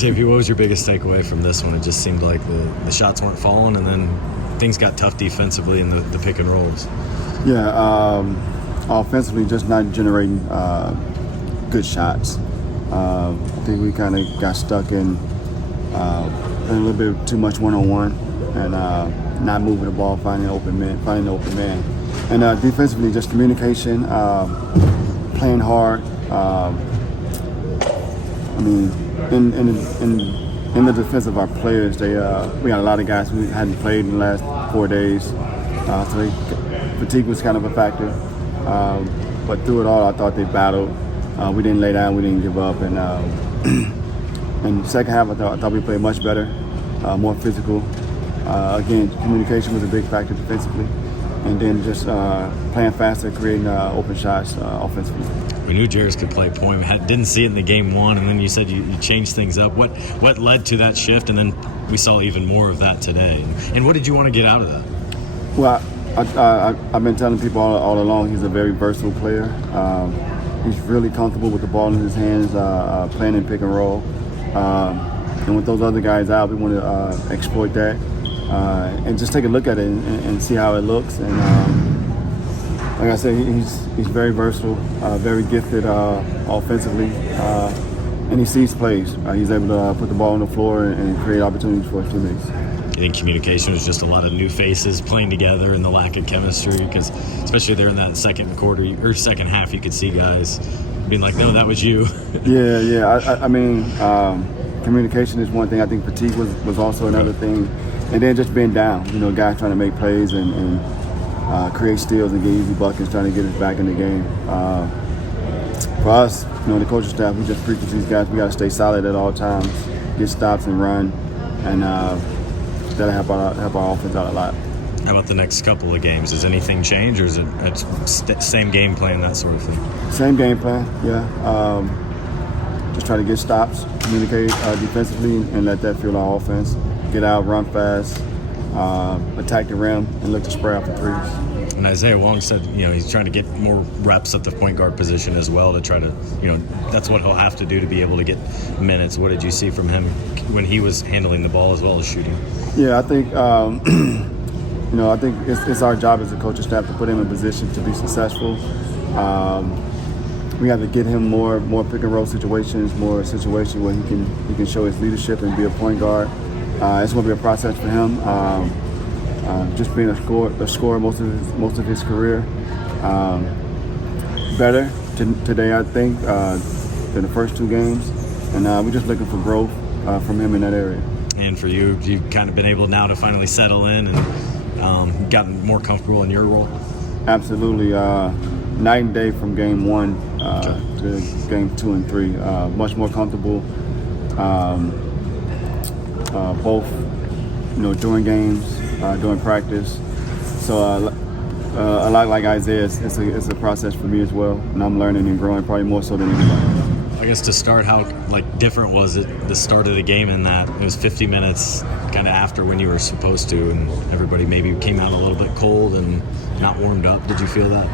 JP, what was your biggest takeaway from this one? It just seemed like the shots weren't falling, and then things got tough defensively in the pick and rolls. Yeah, offensively, just not generating good shots. I think we kind of got stuck in a little bit too much one-on-one and not moving the ball, finding the open man. And defensively, just communication, playing hard. In the defense of our players, we got a lot of guys who hadn't played in the last 4 days, so fatigue was kind of a factor. But through it all, I thought they battled. We didn't lay down, we didn't give up, and in the second half, I thought we played much better, more physical. Again, communication was a big factor defensively, and then just playing faster, creating open shots offensively. We knew Jairus could play point. Didn't see it in the game one, and then you said you changed things up. What led to that shift, and then we saw even more of that today? And what did you want to get out of that? Well, I've been telling people all along he's a very versatile player. He's really comfortable with the ball in his hands, playing in pick and roll. And with those other guys out, we want to exploit that and just take a look at it and see how it looks. And like I said, he's very versatile, very gifted offensively, and he sees plays. He's able to put the ball on the floor and create opportunities for his teammates. You think communication was just a lot of new faces playing together and the lack of chemistry? Because especially there in that second quarter or second half, you could see guys being like, "No, that was you." Yeah. I mean, communication is one thing. I think fatigue was also another thing, and then just being down. Guys trying to make plays and create steals and get easy buckets, trying to get us back in the game. For us, the coaching staff, we just preach to these guys. We got to stay solid at all times, get stops and run, and that'll help our offense out a lot. How about the next couple of games? Does anything change, or is it same game plan, that sort of thing? Same game plan, yeah. Just try to get stops, communicate defensively, and let that fuel our offense. Get out, run fast, attack the rim, and look to spray out the threes. And Isaiah Wong said, he's trying to get more reps at the point guard position as well to try to, that's what he'll have to do to be able to get minutes. What did you see from him when he was handling the ball as well as shooting? Yeah, I think, I think it's our job as a coaching staff to put him in position to be successful. We have to get him more pick and roll situations, more situations where he can show his leadership and be a point guard. It's going to be a process for him. Just being a scorer most of his career. Better today, I think, than the first two games, and we're just looking for growth from him in that area. And for you, you've kind of been able now to finally settle in and gotten more comfortable in your role? Absolutely. Night and day from game one to game 2 and 3. Much more comfortable. Both, during games, during practice. So a lot like Isaiah, it's a process for me as well, and I'm learning and growing probably more so than anybody. I guess to start, how different was it the start of the game in that it was 50 minutes kind of after when you were supposed to, and everybody maybe came out a little bit cold and not warmed up? Did you feel that?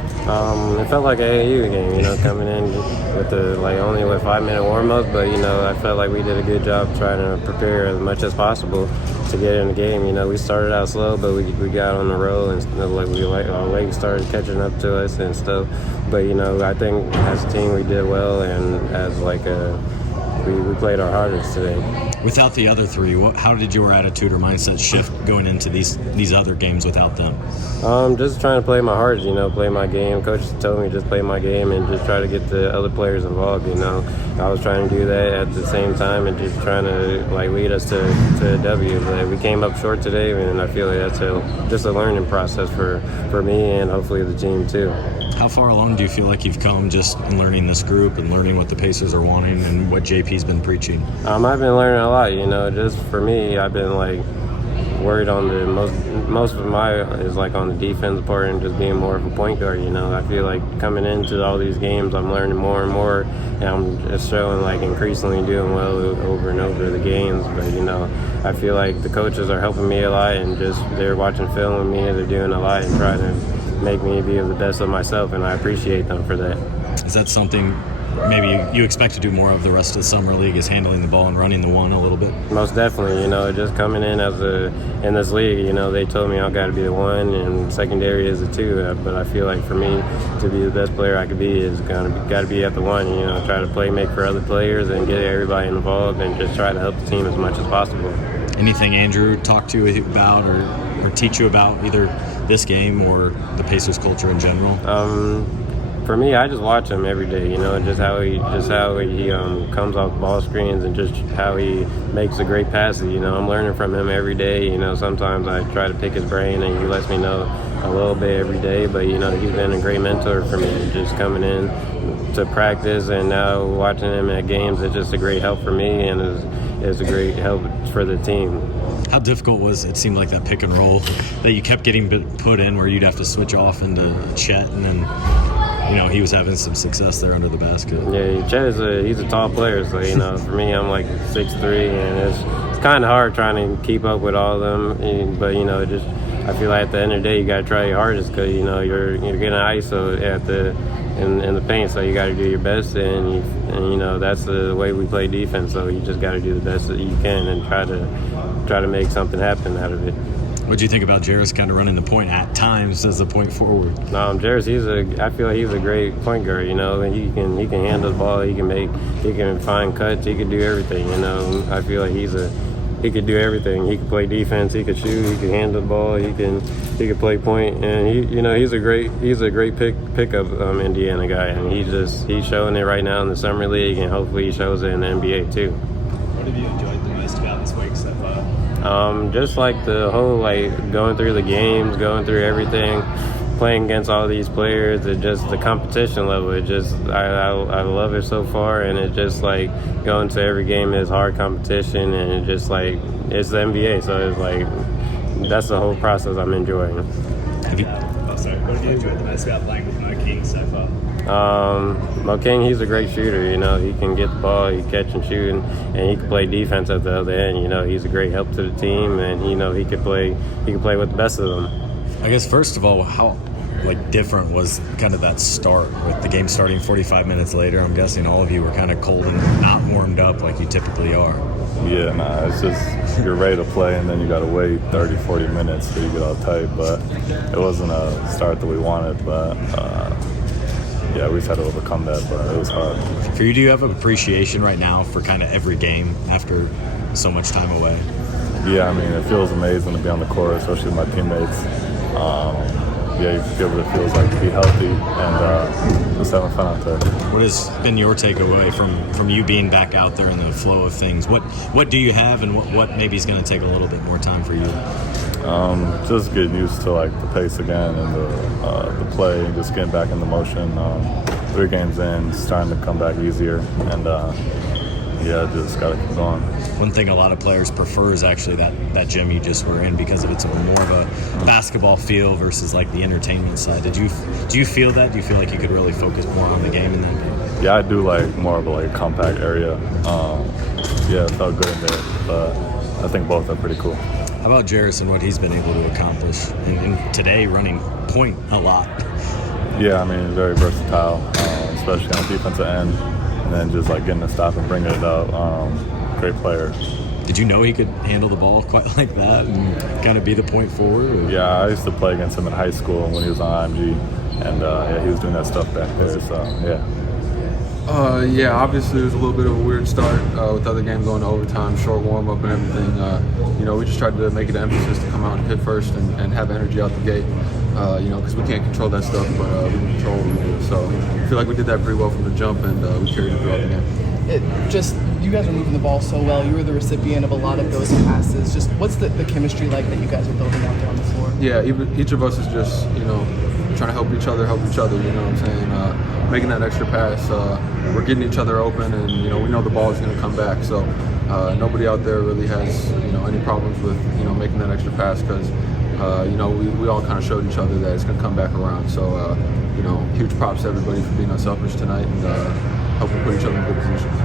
It felt like an AAU game, coming in with only with 5-minute warm-ups, but I felt like we did a good job trying to prepare as much as possible to get in the game. We started out slow, but we got on the roll, and our legs started catching up to us and stuff. But I think as a team we did well, and as we played our hardest today. Without the other three, how did your attitude or mindset shift going into these other games without them? Just trying to play my hardest, play my game. Coach told me just play my game and just try to get the other players involved. I was trying to do that at the same time and just trying to lead us to a W. But we came up short today, and I feel like that's just a learning process for me and hopefully the team too. How far along do you feel like you've come just in learning this group and learning what the Pacers are wanting and what JP's been preaching? I've been learning a lot, just for me, I've been worried on the most of my is on the defense part and just being more of a point guard. I feel like coming into all these games, I'm learning more and more, and I'm just showing increasingly doing well over and over the games. But I feel like the coaches are helping me a lot, and just they're watching film with me, and they're doing a lot and trying to make me be the best of myself, and I appreciate them for that. Is that something maybe you expect to do more of the rest of the summer league is handling the ball and running the one a little bit? Most definitely, just coming in in this league, they told me I got to be the one and secondary is the two. But I feel like for me to be the best player I could be is got to be at the one. Try to make for other players and get everybody involved and just try to help the team as much as possible. Anything Andrew talked to you about or teach you about either this game or the Pacers culture in general? For me, I just watch him every day, just how he comes off ball screens and just how he makes the great passes. I'm learning from him every day. Sometimes I try to pick his brain and he lets me know a little bit every day. But, he's been a great mentor for me, just coming in to practice and now watching him at games. It's just a great help for me and is a great help for the team. How difficult was it? Seemed like that pick and roll that you kept getting put in where you'd have to switch off into Chet and then he was having some success there under the basket. Yeah, Chet he's a tall player, so for me, I'm like 6'3", and it's kind of hard trying to keep up with all of them. But I feel like at the end of the day, you got to try your hardest because you're getting ISO in the paint, so you got to do your best, and that's the way we play defense. So you just got to do the best that you can and try to make something happen out of it. What do you think about Jarris kind of running the point at times as a point forward? Jarris, I feel like he's a great point guard. And he can handle the ball. He can find cuts. He can do everything. I feel like he could do everything. He could play defense. He could shoot. He could handle the ball. He could play point. And he's a great pickup Indiana guy. And he's showing it right now in the summer league, and hopefully he shows it in the NBA too. What have you enjoyed the most about this week so far? Just like the whole going through the games, going through everything, playing against all these players. It just the competition level. It just I love it so far, and it just going to every game is hard competition, and it just it's the NBA. So it's that's the whole process I'm enjoying. What have you enjoyed the most about playing with Mo King so far? Mo King, he's a great shooter. He can get the ball, he can catch and shoot, and he can play defense at the other end. He's a great help to the team, and he can play with the best of them. I guess first of all, how different was kind of that start with the game starting 45 minutes later? I'm guessing all of you were kind of cold and not warmed up like you typically are. Yeah, it's just you're ready to play and then you got to wait 30, 40 minutes till you get all tight. But it wasn't a start that we wanted, but we just had to overcome that, but it was hard. For you, do you have an appreciation right now for kind of every game after so much time away? Yeah, it feels amazing to be on the court, especially with my teammates. You feel what it feels like to be healthy and just having fun out there. What has been your takeaway from you being back out there in the flow of things? What do you have, and what maybe is going to take a little bit more time for you? Just getting used to the pace again and the play, and just getting back in the motion. 3 games in, starting to come back easier, and just got to keep going. One thing a lot of players prefer is actually that gym you just were in because it's more of a basketball feel versus the entertainment side. Do you feel that? Do you feel like you could really focus more on the game in that game? Yeah, I do more of a compact area. It felt good in there, but I think both are pretty cool. How about Jarris and what he's been able to accomplish in today running point a lot? Yeah, very versatile, especially on the defensive end, and then just getting the stop and bringing it up. Great player. Did you know he could handle the ball quite like that and kind of be the point forward? Or? Yeah, I used to play against him in high school when he was on IMG, and he was doing that stuff back there, so obviously it was a little bit of a weird start with the other game going to overtime, short warm-up and everything. We just tried to make it an emphasis to come out and hit first and have energy out the gate, because we can't control that stuff, but we can control what we do. So I feel like we did that pretty well from the jump, and we carried it throughout the game. You guys are moving the ball so well. You were the recipient of a lot of those passes. Just what's the chemistry like that you guys are building out there on the floor? Yeah, each of us is just, trying to help each other, you know what I'm saying? Making that extra pass. We're getting each other open, and, we know the ball is going to come back. So nobody out there really has, any problems with, making that extra pass because, we all kind of showed each other that it's going to come back around. So, huge props to everybody for being unselfish tonight, and hope we put each other in good positions.